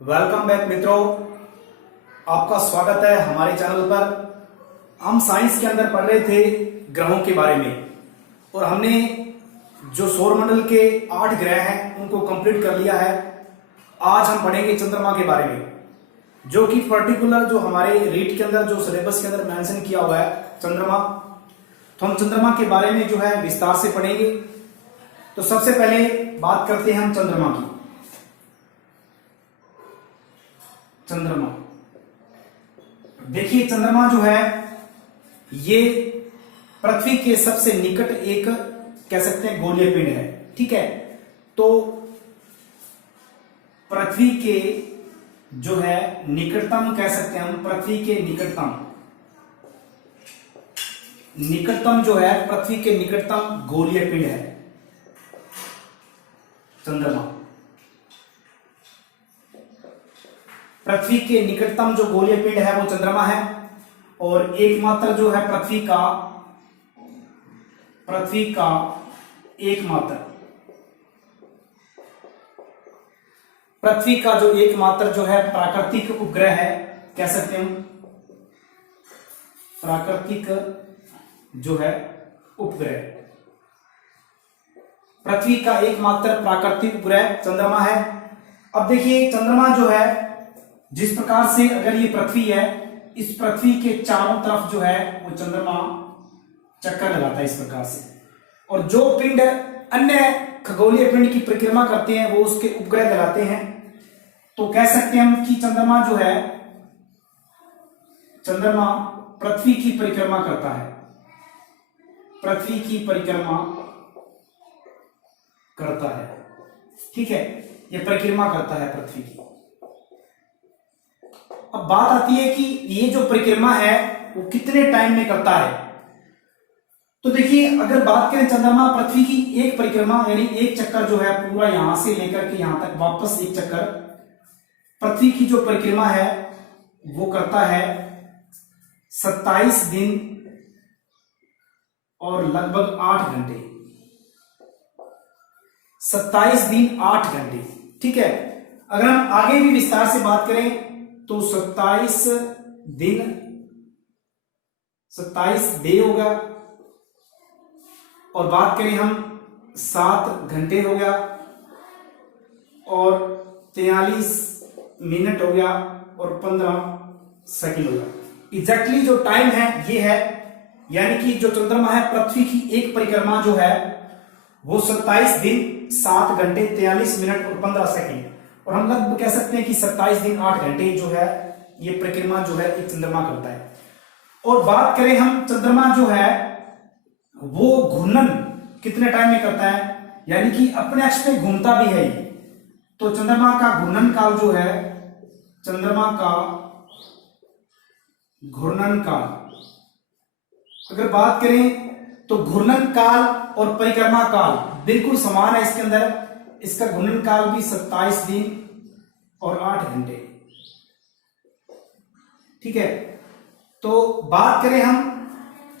Welcome back मित्रों, आपका स्वागत है हमारे चैनल पर। हम साइंस के अंदर पढ़ रहे थे ग्रहों के बारे में और हमने जो सौरमंडल के 8 ग्रह हैं उनको कंप्लीट कर लिया है। आज हम पढ़ेंगे चंद्रमा के बारे में, जो कि पर्टिकुलर जो हमारे रीड के अंदर जो सिलेबस के अंदर मेंशन किया हुआ है चंद्रमा। तो हम चंद्रमा के बारे में जो है विस्तार से पढ़ेंगे। तो सबसे पहले बात करते हैं हम चंद्रमा की। चंद्रमा, देखिए चंद्रमा जो है ये पृथ्वी के सबसे निकट एक कह सकते हैं गोलीय पिंड है। ठीक है, तो पृथ्वी के जो है निकटतम कह सकते हैं हम, पृथ्वी के निकटतम जो है पृथ्वी के निकटतम गोलीय पिंड है चंद्रमा। पृथ्वी के निकटतम जो गोलीय पिंड है वो चंद्रमा है और एकमात्र जो है पृथ्वी का एकमात्र जो है प्राकृतिक उपग्रह है, कह सकते हैं हम प्राकृतिक जो है उपग्रह। पृथ्वी का एकमात्र प्राकृतिक उपग्रह चंद्रमा है। अब देखिए चंद्रमा जो है जिस प्रकार से, अगर ये पृथ्वी है, इस पृथ्वी के चारों तरफ जो है वो चंद्रमा चक्कर लगाता है इस प्रकार से, और जो पिंड अन्य खगोलीय पिंड की परिक्रमा करते हैं वो उसके उपग्रह लगाते हैं। तो कह सकते हैं हम कि चंद्रमा जो है, चंद्रमा पृथ्वी की परिक्रमा करता है, पृथ्वी की परिक्रमा करता है। ठीक है, ये परिक्रमा करता है पृथ्वी की। अब बात आती है कि ये जो परिक्रमा है वो कितने टाइम में करता है। तो देखिए अगर बात करें चंद्रमा पृथ्वी की एक परिक्रमा यानी एक चक्कर जो है पूरा यहां से लेकर के यहां तक वापस एक चक्कर, पृथ्वी की जो परिक्रमा है वो करता है 27 दिन और लगभग 8 घंटे। 27 दिन 8 घंटे। ठीक है, अगर हम आगे भी विस्तार से बात करें तो 27 दिन 27 डे होगा, और बात करें हम 7 घंटे हो गया, और 43 मिनट हो गया, और 15 सेकंड हो गया। एग्जैक्टली जो टाइम है ये है, यानी कि जो चंद्रमा है पृथ्वी की एक परिक्रमा जो है वो 27 दिन 7 घंटे 43 मिनट और 15 सेकंड, और हम लगभग कह सकते हैं कि 27 दिन 8 घंटे जो है ये परिक्रमा जो है एक चंद्रमा करता है। और बात करें हम चंद्रमा जो है वो घूर्णन कितने टाइम में करता है, यानी कि अपने अक्ष पे घूमता भी है। तो चंद्रमा का घूर्णन काल जो है, चंद्रमा का घूर्णन काल अगर बात करें तो घूर्णन काल और परिक्रमा काल बिल्कुल समान है इसके अंदर। इसका घूर्णन काल भी 27 दिन और 8 घंटे। ठीक है, तो बात करें हम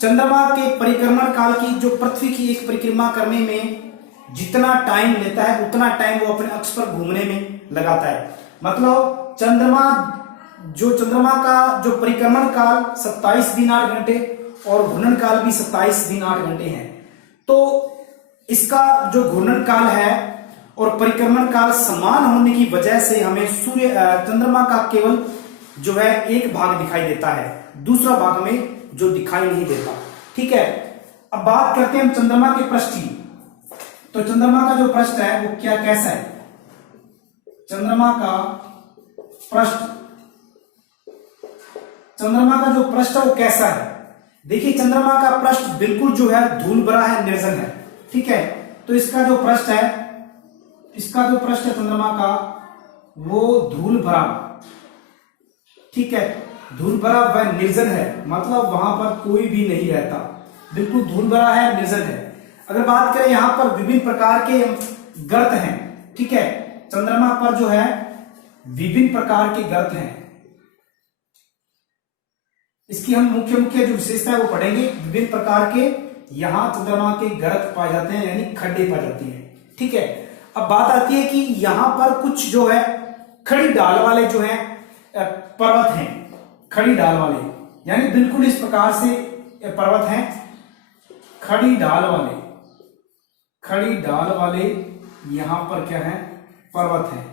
चंद्रमा के परिक्रमण काल की, जो पृथ्वी की एक परिक्रमा करने में जितना टाइम लेता है उतना टाइम वो अपने अक्ष पर घूमने में लगाता है। मतलब चंद्रमा का जो परिक्रमण काल 27 दिन 8 घंटे और घूर्णन काल भी 27 दिन 8 घंटे है। तो इसका जो घूर्णन काल है और परिक्रमण काल समान होने की वजह से हमें चंद्रमा का केवल जो है एक भाग दिखाई देता है, दूसरा भाग में जो दिखाई नहीं देता। ठीक है, अब बात करते हैं हम चंद्रमा के पृष्ठ की। तो चंद्रमा का जो पृष्ठ है वो क्या कैसा है, चंद्रमा का जो पृष्ठ है वो कैसा है। देखिए चंद्रमा का पृष्ठ बिल्कुल जो है धूल भरा है, निर्जन है। ठीक है, तो इसका जो पृष्ठ है चंद्रमा का वो धूल भरा, ठीक है, धूल भरा वह निर्जन है, मतलब वहां पर कोई भी नहीं रहता, बिल्कुल धूल भरा है, निर्जन है। अगर बात करें यहां पर विभिन्न प्रकार के गर्त हैं। ठीक है, चंद्रमा पर जो है विभिन्न प्रकार के गर्त हैं। इसकी हम मुख्य जो विशेषता है वो पढ़ेंगे। विभिन्न प्रकार के यहां चंद्रमा के गर्त पाए जाते हैं, यानी खड्डे पाए जाते हैं। ठीक है, अब बात आती है कि यहां पर कुछ जो है खड़ी ढाल वाले जो है पर्वत हैं, खड़ी ढाल वाले, यानी बिल्कुल इस प्रकार से पर्वत हैं, खड़ी ढाल वाले यहां पर क्या है, पर्वत हैं।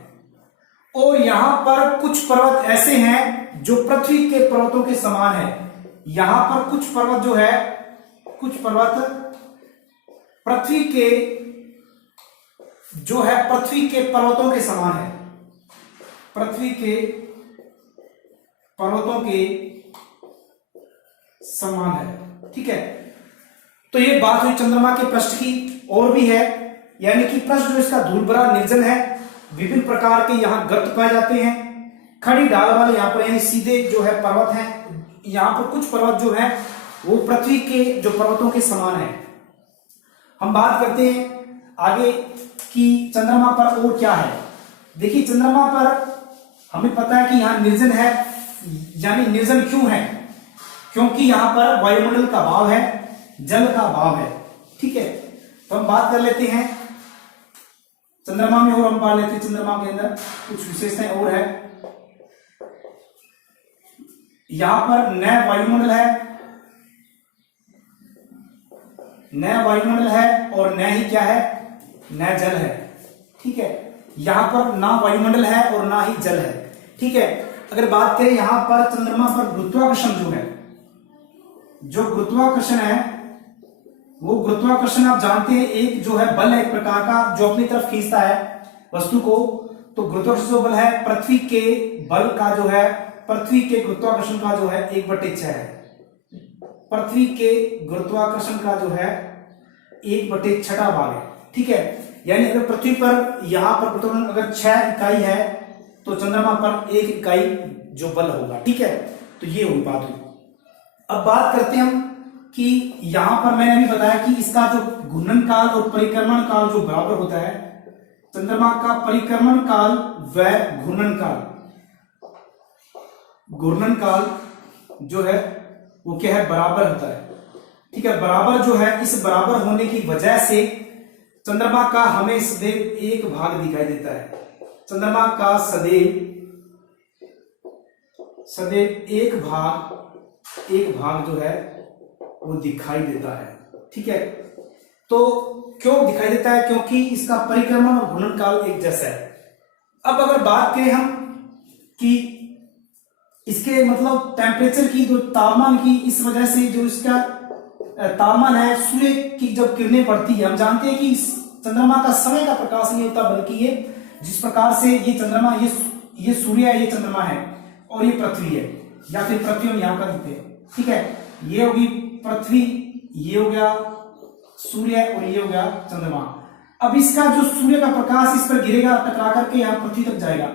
और यहां पर कुछ पर्वत ऐसे हैं जो पृथ्वी के पर्वतों के समान है। यहां पर कुछ पर्वत जो है, कुछ पर्वत पृथ्वी के जो है पृथ्वी के पर्वतों के समान है, पृथ्वी के पर्वतों के समान है। ठीक है, तो ये बात हुई चंद्रमा के पृष्ठ की। और भी है, यानी कि पृष्ठ जो इसका धूल भरा निर्जल है, विभिन्न प्रकार के यहां गर्त पाए जाते हैं, खड़ी ढाल वाले यहां पर यानी सीधे जो है पर्वत हैं। यहां पर कुछ पर्वत जो है वो पृथ्वी के जो पर्वतों के समान है। हम बात करते हैं आगे कि चंद्रमा पर और क्या है। देखिए, चंद्रमा पर हमें पता है कि यहां निर्जन है, यानी निर्जन क्यों है, क्योंकि यहां पर वायुमंडल का अभाव है, जल का अभाव है। ठीक है, तो हम बात कर लेते हैं चंद्रमा में, और हम पढ़ लेते हैं चंद्रमा के अंदर कुछ विशेषताएं और है। यहां पर न वायुमंडल है और न ही क्या है, न जल है। ठीक है, यहां पर ना वायुमंडल है और ना ही जल है। ठीक है, अगर बात करें यहां पर चंद्रमा पर गुरुत्वाकर्षण जो है, जो गुरुत्वाकर्षण है, वो गुरुत्वाकर्षण आप जानते हैं एक जो है बल है एक प्रकार का जो अपनी तरफ खींचता है वस्तु को। तो गुरुत्वाकर्षण जो बल है पृथ्वी के बल का जो है, पृथ्वी के गुरुत्वाकर्षण का जो है 1/6 है। पृथ्वी के गुरुत्वाकर्षण का जो है 1/6 भाग है। ठीक है, यानी अगर पृथ्वी पर यहां पर गुरुत्वाकर्षण अगर 6 इकाई है तो चंद्रमा पर 1 इकाई जो बल होगा। ठीक है, तो ये हुई बात हुई। अब बात करते हैं हम कि यहां पर मैंने अभी बताया कि इसका जो घूर्णन काल और परिक्रमण काल जो बराबर होता है, चंद्रमा का परिक्रमण काल व घूर्णन काल जो है वो क्या है, बराबर होता है। ठीक है, बराबर जो है, इस बराबर होने की वजह से चंद्रमा का हमें सदैव एक भाग दिखाई देता है। चंद्रमा का सदैव एक भाग जो है वो दिखाई देता है। ठीक है, तो क्यों दिखाई देता है, क्योंकि इसका परिक्रमण और घूर्णन काल एक जैसा है। अब अगर बात करें हम कि इसके मतलब टेम्परेचर की, जो तापमान की, इस वजह से जो इसका तापमान है, सूर्य की जब किरणें पड़ती है, हम जानते हैं कि इस चंद्रमा का समय का प्रकाश नहीं होता, बल्कि ये जिस प्रकार से ये चंद्रमा, ये सूर्य है, ये चंद्रमा है और ये पृथ्वी है, या फिर पृथ्वी हम यहां का दिखते हैं। ठीक है, ये होगी पृथ्वी, ये हो गया सूर्य और ये हो गया चंद्रमा। अब इसका जो सूर्य का प्रकाश इस पर गिरेगा, टकरा करके यहां पृथ्वी तक जाएगा,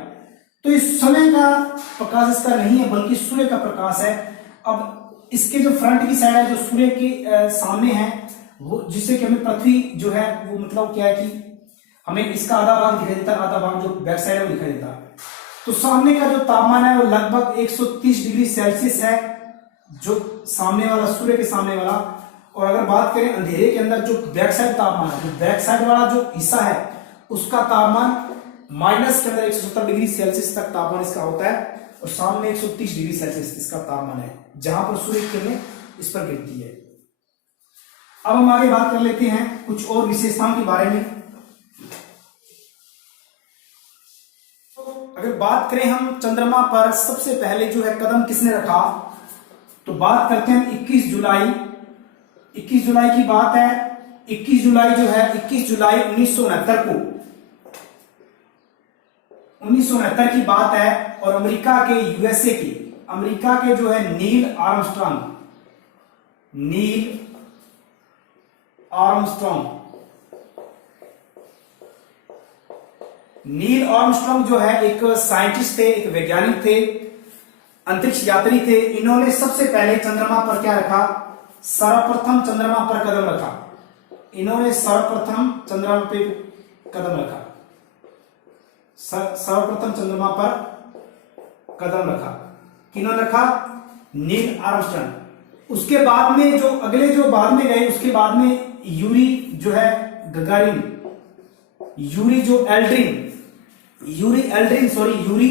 तो इस समय का प्रकाश इसका नहीं है, बल्कि सूर्य का प्रकाश है। अब इसके जो फ्रंट की साइड है, जो सूर्य के सामने है, वो जिससे कि हमें पृथ्वी जो है वो मतलब क्या है कि हमें इसका आधा भाग दिखाई देता है, आधा भाग जो बैक साइड है वो दिखाई देता है। तो सामने का जो तापमान है वो लगभग 130 डिग्री सेल्सियस है, जो सामने वाला, सूर्य के सामने वाला। और अगर बात करें अंधेरे के अंदर जो बैक साइड तापमान है, जो बैक साइड वाला जो हिस्सा है, उसका तापमान माइनस के अंदर 170 डिग्री सेल्सियस तक तापमान इसका होता है, और सामने 130 डिग्री सेल्सियस इसका तापमान है, जहां पर सूर्य की किरणें इस पर गिरती है। अब हम आगे बात कर लेते हैं कुछ और विशेषताओं के बारे में। अगर बात करें हम चंद्रमा पर सबसे पहले जो है कदम किसने रखा, तो बात करते हैं 21 जुलाई की बात है। 21 जुलाई जो है, 21 जुलाई 1969 की बात है, और अमेरिका के यूएसए की, अमेरिका के जो है नील आर्मस्ट्रॉन्ग जो है एक साइंटिस्ट थे, एक वैज्ञानिक थे, अंतरिक्ष यात्री थे। इन्होंने सबसे पहले चंद्रमा पर क्या रखा, सर्वप्रथम चंद्रमा पर कदम रखा। इन्होंने सर्वप्रथम चंद्रमा पे कदम रखा, सर्वप्रथम चंद्रमा पर कदम रखा। किन्होंने रखा, नील आर्मस्ट्रॉन्ग। उसके बाद में जो अगले जो बाद में गए, उसके बाद में यूरी जो है गगारिन, यूरी जो Aldrin, Yuri Aldrin, Yuri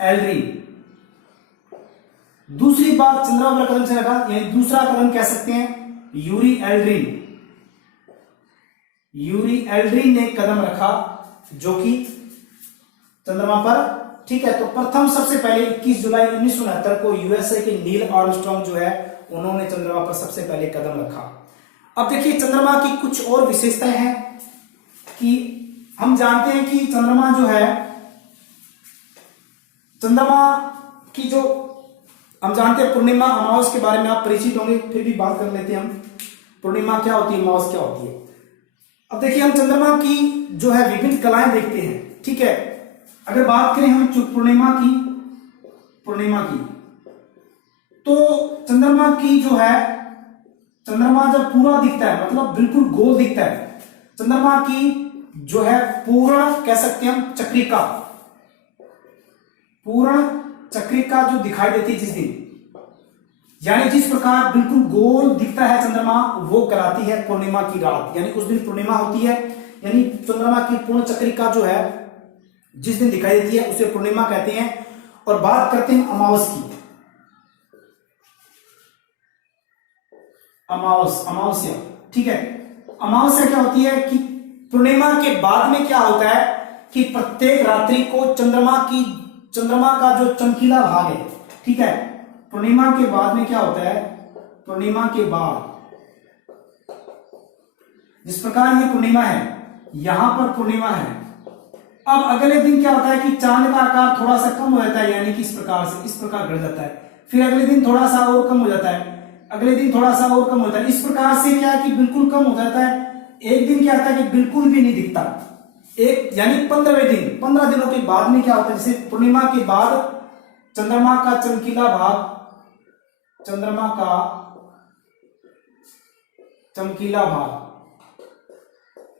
Aldrin. दूसरी बात चंद्रमा वाला कदम से लगा, यानी दूसरा कदम कह सकते हैं यूरी एल्ड्रिन। यूरी एल्ड्रिन ने कदम रखा जो कि चंद्रमा पर, ठीक है। तो प्रथम सबसे पहले 21 जुलाई 1969 को यूएसए के नील आर्मस्ट्रांग जो है उन्होंने चंद्रमा पर सबसे पहले कदम रखा। अब देखिए चंद्रमा की कुछ और विशेषताएं हैं कि हम जानते हैं कि चंद्रमा जो है, चंद्रमा की जो हम जानते हैं पूर्णिमा अमावस के बारे में आप परिचित होंगे, फिर भी बात कर लेते हैं हम। पूर्णिमा क्या होती है, अमावस क्या होती है। अब देखिए हम चंद्रमा की जो है विभिन्न कलाएं देखते हैं, ठीक है। अगर बात करें हम पूर्णिमा की तो चंद्रमा की जो है, चंद्रमा जब पूरा दिखता है मतलब बिल्कुल गोल दिखता है, चंद्रमा की जो है पूर्ण कह सकते हैं हम चक्रिका, पूर्ण चक्रिका जो दिखाई देती है जिस दिन, यानी जिस प्रकार बिल्कुल गोल दिखता है चंद्रमा, वो कहलाती है पूर्णिमा की रात। यानी उस दिन पूर्णिमा होती है, यानी चंद्रमा की पूर्ण चक्रिका जो है जिस दिन दिखाई देती है उसे पूर्णिमा कहते हैं। और बात करते हैं अमावस की, अमावस्या, ठीक है। अमावस्या क्या होती है कि पूर्णिमा के बाद में क्या होता है कि प्रत्येक रात्रि को चंद्रमा का जो चमकीला भाग है, ठीक है, पूर्णिमा के बाद में क्या होता है, पूर्णिमा के बाद जिस प्रकार ये पूर्णिमा है, यहां पर पूर्णिमा है, अब अगले दिन क्या होता है कि चांद का आकार थोड़ा सा कम हो जाता है, यानी कि इस प्रकार बढ़ जाता है, फिर अगले दिन थोड़ा सा और कम हो जाता है, अगले दिन थोड़ा सा और कम होता है। इस प्रकार से क्या है कि बिल्कुल कम हो जाता है। एक दिन क्या होता है कि बिल्कुल भी नहीं दिखता, एक यानी 15वें दिन, 15 दिनों के बाद में क्या होता है, जैसे पूर्णिमा के बाद चंद्रमा का चमकीला भाग, चंद्रमा का चमकीला भाग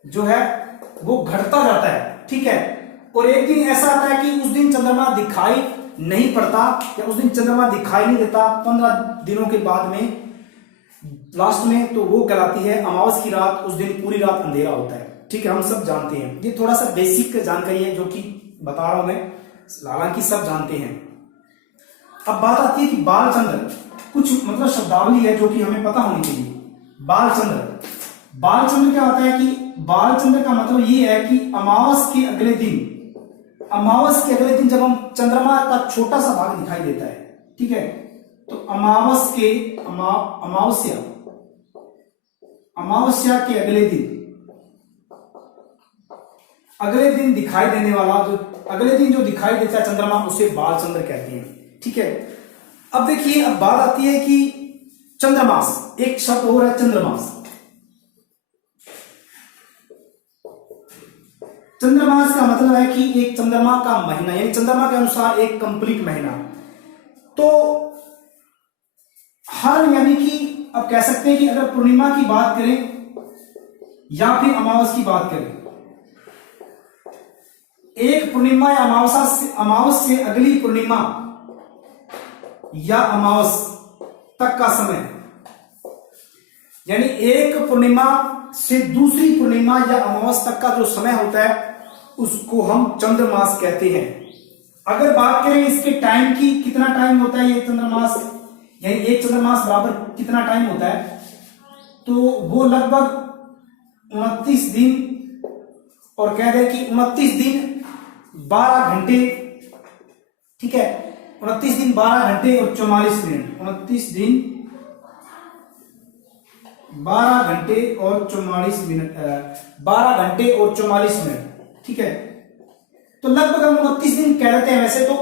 जो है वो घटता जाता है, ठीक है। और एक दिन ऐसा आता है कि उस दिन चंद्रमा दिखाई नहीं पड़ता, या उस दिन चंद्रमा दिखाई नहीं देता 15 दिनों के बाद में लास्ट में, तो वो कहलाती है अमावस की रात। उस दिन पूरी रात अंधेरा होता है, ठीक है, हम सब जानते हैं। ये थोड़ा सा बेसिक जानकारी है जो कि बता रहा हूं मैं, हालांकि सब जानते हैं। अब बात आती है कि बालचंद्र, कुछ मतलब शब्दावली है जो कि हमें पता होनी चाहिए। बालचंद्र क्या होता है कि बालचंद्र का मतलब ये है कि अमावस के अगले दिन जब हम चंद्रमा का छोटा सा भाग दिखाई देता है, ठीक है, तो अमावस्या के अगले दिन दिखाई देने वाला, जो अगले दिन जो दिखाई देता है चंद्रमा, उसे बालचंद्र कहते हैं, ठीक है। अब देखिए अब बात आती है कि चंद्रमास, एक शब्द और है चंद्रमास। चंद्रमास का मतलब है कि एक चंद्रमा का महीना, यानी चंद्रमा के अनुसार एक कंप्लीट महीना। तो हर, यानी कि अब कह सकते हैं कि अगर पूर्णिमा की बात करें या फिर अमावस की बात करें, एक पूर्णिमा या अमावस से अगली पूर्णिमा या अमावस तक का समय, यानी एक पूर्णिमा से दूसरी पूर्णिमा या अमावस तक का जो समय होता है उसको हम चंद्रमास कहते हैं। अगर बात करें इसके टाइम की, कितना टाइम होता है ये चंद्रमास, यानी एक चंद्रमास बराबर कितना टाइम होता है, तो वो लगभग 29 दिन, और कह रहे कि 29 दिन 12 घंटे, ठीक है, 29 दिन 12 घंटे और 44 मिनट, 29 दिन 12 घंटे और 44 मिनट, 12 घंटे और 44 मिनट, ठीक है। तो लगभग हम 29 दिन कह देते हैं वैसे तो,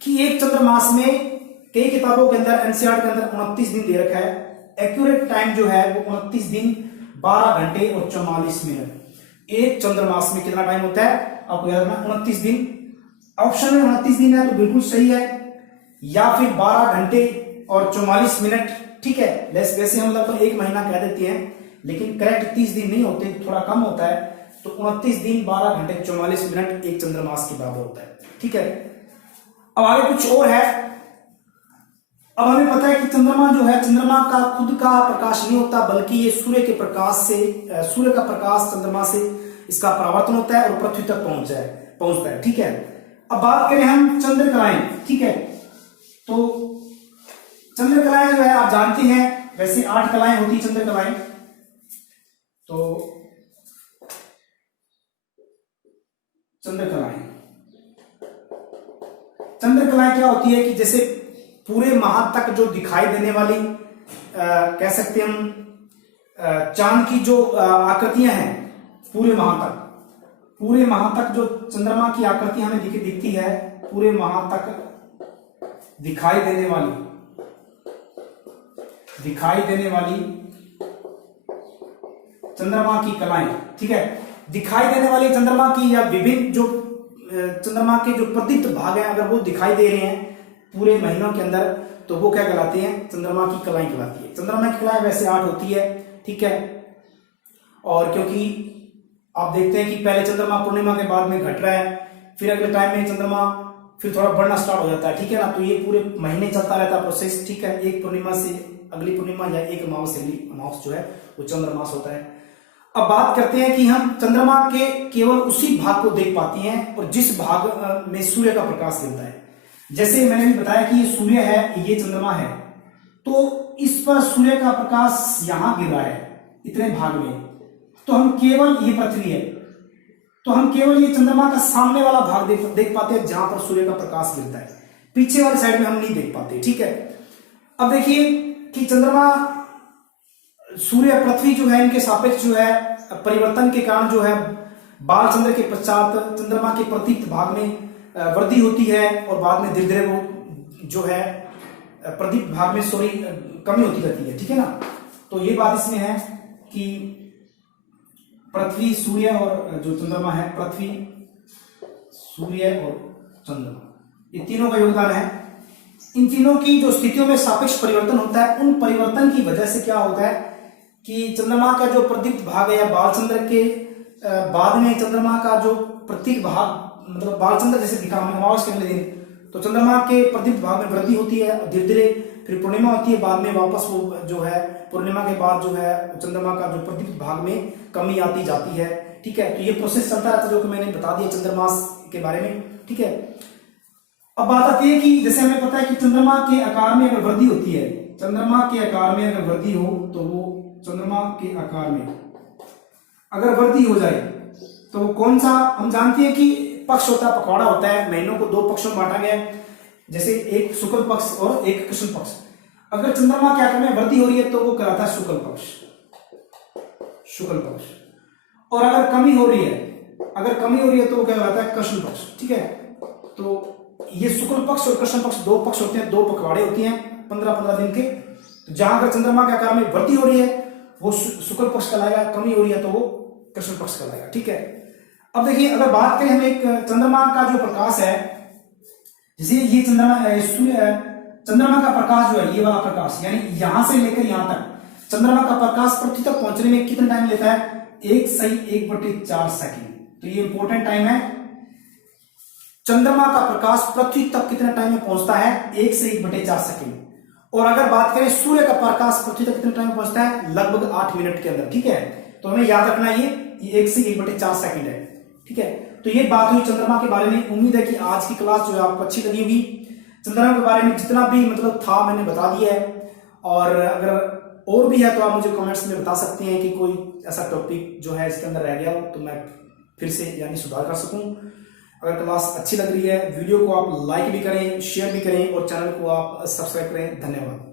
कि एक चंद्रमास में कई किताबों के अंदर, एनसीईआरटी के अंदर 29 दिन दे रखा है। एक्यूरेट टाइम जो है वो 29 दिन 12 घंटे और 44 मिनट। एक चंद्रमास में कितना टाइम होता है आपको याद रखना, 29 दिन। ऑप्शन में 29 दिन है तो बिल्कुल सही है, या फिर 12 घंटे और 44 मिनट, ठीक है। वैसे हम लोग तो एक महीना कह देते हैं, लेकिन करेक्ट 30 दिन नहीं होते, थोड़ा कम होता है। तो 29 दिन 12 घंटे 44 मिनट एक चंद्रमास के बराबर होता है, ठीक है। अब आगे कुछ और है। अब हमें पता है कि चंद्रमा जो है, चंद्रमा का खुद का प्रकाश नहीं होता, बल्कि ये सूर्य का प्रकाश चंद्रमा से इसका परावर्तन होता है और पृथ्वी तक पहुंचता है। ठीक है, अब बात करें हम चंद्रकलाएं। ठीक है, तो चंद्रकलाएं जो है आप जानते हैं, वैसे 8 कलाएं होती है चंद्रकलाएं। तो चंद्रकलाएं क्या होती है कि जैसे पूरे माह तक जो दिखाई देने वाली कह सकते हैं हम चांद की जो आकृतियां हैं, पूरे माह तक जो चंद्रमा की आकृति हमें दिखती है, पूरे माह तक दिखाई देने वाली चंद्रमा की कलाएं। ठीक है, दिखाई देने वाली चंद्रमा की या विभिन्न जो चंद्रमा के जो प्रदीप्त भाग हैं, अगर वो दिखाई दे रहे हैं पूरे महीनों के अंदर, तो वो क्या कहलाते हैं? चंद्रमा की कलाएं कहलाती है। चंद्रमा की कलाएं वैसे 8 होती है। ठीक है, और क्योंकि आप देखते हैं कि पहले चंद्रमा पूर्णिमा के बाद में घट रहा है, फिर अगले टाइम में चंद्रमा फिर थोड़ा बढ़ना स्टार्ट हो जाता है। ठीक है ना, तो ये पूरे महीने चलता रहता है प्रोसेस। ठीक है, एक पूर्णिमा से अगली पूर्णिमा या एक अमावस से अगली अमावस जो है वो चंद्रमास होता है। अब बात करते हैं कि हम चंद्रमा के केवल उसी भाग को देख पाते हैं और जिस भाग में सूर्य का प्रकाश मिलता है। जैसे मैंने भी बताया कि ये सूर्य है, ये चंद्रमा है, तो इस पर सूर्य का प्रकाश यहां गिर रहा है इतने भाग में, तो हम केवल, ये पृथ्वी है, तो हम केवल ये चंद्रमा का सामने वाला भाग देख पाते हैं जहां पर सूर्य का प्रकाश गिरता है, पीछे वाली साइड में हम नहीं देख पाते। ठीक है, अब देखिए कि चंद्रमा, सूर्य, पृथ्वी जो है, इनके सापेक्ष जो है परिवर्तन के कारण जो है बालचंद्र के पश्चात चंद्रमा के प्रतीक भाग में वृद्धि होती है और बाद में धीरे धीरे वो जो है प्रदीप भाग में कमी होती रहती है। ठीक है ना, तो ये बात इसमें है कि पृथ्वी, सूर्य और जो चंद्रमा है, पृथ्वी, सूर्य और चंद्रमा, ये तीनों का योगदान है। इन तीनों की जो स्थितियों में सापेक्ष परिवर्तन होता है, उन परिवर्तन की वजह से क्या होता है कि चंद्रमा का जो प्रदीप्त भाग है या बालचंद्र के बाद में चंद्रमा का जो प्रतीक भाग, मतलब बालचंद्र जैसे दिखा हमें अमावस के अगले दिन, तो चंद्रमा के प्रदीप्त भाग में वृद्धि होती है, धीरे धीरे फिर पूर्णिमा होती है, बाद में वापस वो जो है पूर्णिमा के बाद जो है चंद्रमा का जो प्रदीप्त भाग में कमी आती जाती है। ठीक है, तो ये प्रोसेस चलता रहता है जो कि मैंने बता दिया चंद्रमास के बारे में। ठीक है, अब बात आती है कि जैसे हमें पता है कि चंद्रमा के आकार में अगर वृद्धि होती है, चंद्रमा के आकार में अगर वृद्धि हो, तो वो चंद्रमा के आकार में अगर वृद्धि हो जाए तो वो कौन सा, हम जानते हैं कि पक्ष होता है, पखवाड़ा होता है, महीनों को 2 पक्षों में बांटा गया है, जैसे एक शुक्ल पक्ष और एक कृष्ण पक्ष। अगर चंद्रमा के आकार में वृद्धि हो रही है तो वो कहलाता है शुक्ल पक्ष। और अगर कमी हो रही है तो वो क्या कहलाता है? कृष्ण पक्ष। ठीक है, तो ये शुक्ल पक्ष और कृष्ण पक्ष 2 पक्ष होते हैं, 2 पखवाड़े होती हैं 15-15 दिन के। तो जहां अगर चंद्रमा के आकार में वृद्धि हो रही है वो शुक्ल पक्ष कहलाएगा, कमी हो रही है तो वो कृष्ण पक्ष कहलाएगा। ठीक है, अब देखिए अगर बात करें हम एक चंद्रमा का जो प्रकाश है, जैसे ये चंद्रमा का प्रकाश जो है, ये वाला प्रकाश, यानी यहां से लेकर यहां तक चंद्रमा का प्रकाश पृथ्वी तक पहुंचने में कितना टाइम लेता है? 1/4 सेकंड। तो ये इंपॉर्टेंट टाइम है। चंद्रमा का प्रकाश पृथ्वी तक कितना टाइम में पहुंचता है? 1/4 सेकंड। और अगर बात करें सूर्य का प्रकाश पृथ्वी तक कितने टाइम में पहुंचता है? लगभग 8 मिनट के अंदर। ठीक है, तो हमें याद रखना ये 1/4 सेकंड है। ठीक है, तो ये बात हुई चंद्रमा के बारे में। उम्मीद है कि आज की क्लास जो है आपको अच्छी लगी होगी। चंद्रमा के बारे में जितना भी मतलब था मैंने बता दिया है, और अगर और भी है तो आप मुझे कमेंट्स में बता सकते हैं कि कोई ऐसा टॉपिक जो है इसके अंदर रह गया हो तो मैं फिर से यानी सुधार कर सकूं। अगर क्लास अच्छी लग रही है, वीडियो को आप लाइक भी करें, शेयर भी करें और चैनल को आप सब्सक्राइब करें। धन्यवाद।